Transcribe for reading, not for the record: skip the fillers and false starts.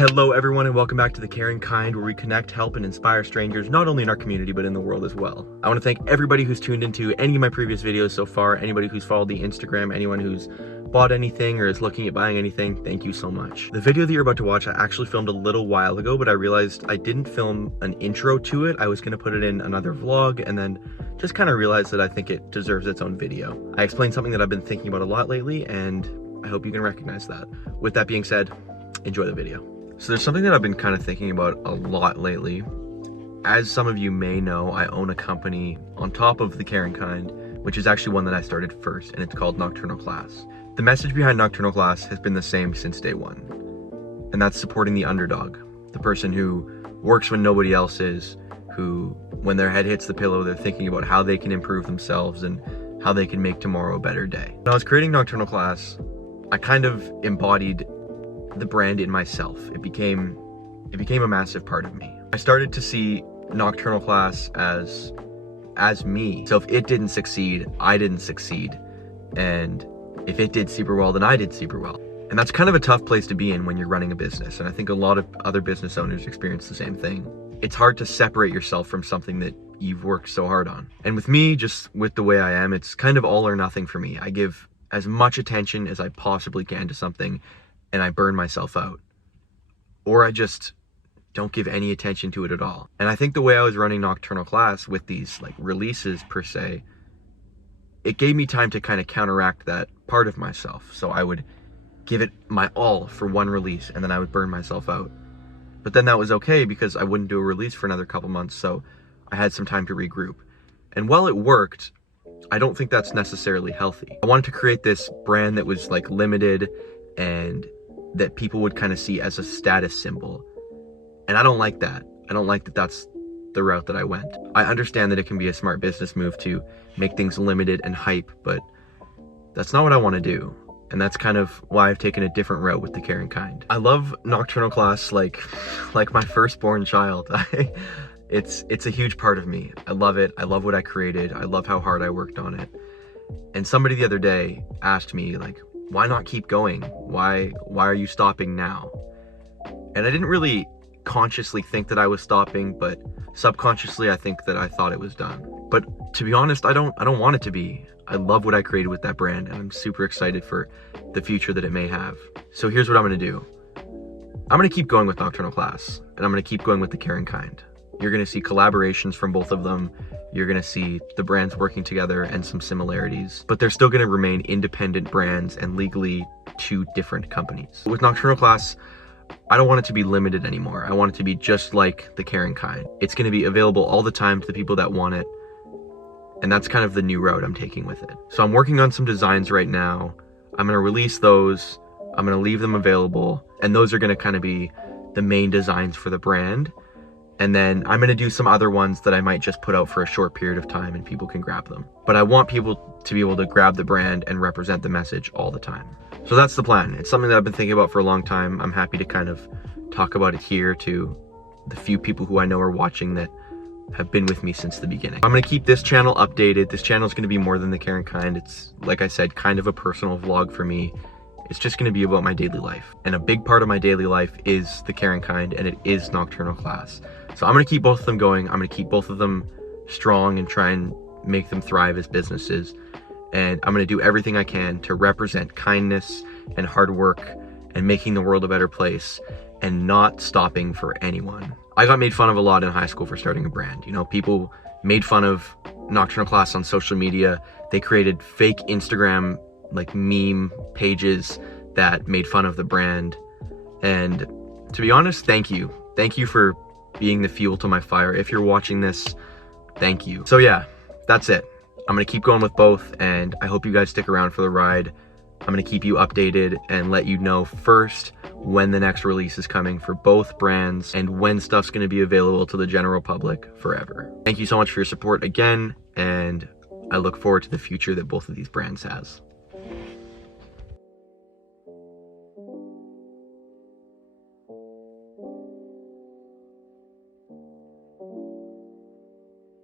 Hello everyone and welcome back to The Caring Kind, where we connect, help, and inspire strangers, not only in our community, but in the world as well. I want to thank everybody who's tuned into any of my previous videos so far, anybody who's followed the Instagram, anyone who's bought anything or is looking at buying anything, thank you so much. The video that you're about to watch, I actually filmed a little while ago, but I realized I didn't film an intro to it. I was going to put it in another vlog and then just kind of realized that I think it deserves its own video. I explained something that I've been thinking about a lot lately, and I hope you can recognize that. With that being said, enjoy the video. So there's something that I've been kind of thinking about a lot lately. As some of you may know, I own a company on top of The Caring Kind, which is actually one that I started first, and it's called Nocturnal Class. The message behind Nocturnal Class has been the same since day one, and that's supporting the underdog, the person who works when nobody else is, who, when their head hits the pillow, they're thinking about how they can improve themselves and how they can make tomorrow a better day. When I was creating Nocturnal Class, I kind of embodied the brand in myself. It became a massive part of me. I started to see Nocturnal Class as me. So if it didn't succeed, I didn't succeed. And if it did super well, then I did super well. And that's kind of a tough place to be in when you're running a business. And I think a lot of other business owners experience the same thing. It's hard to separate yourself from something that you've worked so hard on. And with me, just with the way I am, it's kind of all or nothing for me. I give as much attention as I possibly can to something, and I burn myself out, or I just don't give any attention to it at all. And I think the way I was running Nocturnal Class with these like releases per se, it gave me time to kind of counteract that part of myself. So I would give it my all for one release, and then I would burn myself out. But then that was okay because I wouldn't do a release for another couple months, so I had some time to regroup. And while it worked, I don't think that's necessarily healthy. I wanted to create this brand that was like limited and that people would kind of see as a status symbol. And I don't like that. I don't like that that's the route that I went. I understand that it can be a smart business move to make things limited and hype, but that's not what I want to do. And that's kind of why I've taken a different route with The Caring Kind. I love Nocturnal Class like my firstborn child. It's a huge part of me. I love it. I love what I created. I love how hard I worked on it. And somebody the other day asked me, like, why not keep going? Why are you stopping now? And I didn't really consciously think that I was stopping, but subconsciously I think that I thought it was done. But to be honest, I don't want it to be. I love what I created with that brand, and I'm super excited for the future that it may have. So here's what I'm gonna do. I'm gonna keep going with Nocturnal Class, and I'm gonna keep going with The Caring Kind. You're gonna see collaborations from both of them. You're gonna see the brands working together and some similarities, but they're still gonna remain independent brands and legally two different companies. With Nocturnal Class, I don't want it to be limited anymore. I want it to be just like The Caring Kind. It's gonna be available all the time to the people that want it, and that's kind of the new route I'm taking with it. So I'm working on some designs right now. I'm gonna release those. I'm gonna leave them available, and those are gonna kind of be the main designs for the brand. And then I'm gonna do some other ones that I might just put out for a short period of time and people can grab them. But I want people to be able to grab the brand and represent the message all the time. So that's the plan. It's something that I've been thinking about for a long time. I'm happy to kind of talk about it here to the few people who I know are watching that have been with me since the beginning. I'm gonna keep this channel updated. This channel is gonna be more than The Caring Kind. It's, like I said, kind of a personal vlog for me. It's just gonna be about my daily life. And a big part of my daily life is The Caring Kind, and it is Nocturnal Class. So I'm gonna keep both of them going. I'm gonna keep both of them strong and try and make them thrive as businesses. And I'm gonna do everything I can to represent kindness and hard work and making the world a better place and not stopping for anyone. I got made fun of a lot in high school for starting a brand. You know, people made fun of Nocturnal Class on social media. They created fake Instagram like meme pages that made fun of the brand. And to be honest, thank you. Thank you for being the fuel to my fire. If you're watching this, thank you. So yeah, that's it. I'm gonna keep going with both, and I hope you guys stick around for the ride. I'm gonna keep you updated and let you know first when the next release is coming for both brands and when stuff's gonna be available to the general public forever. Thank you so much for your support again, and I look forward to the future that both of these brands has.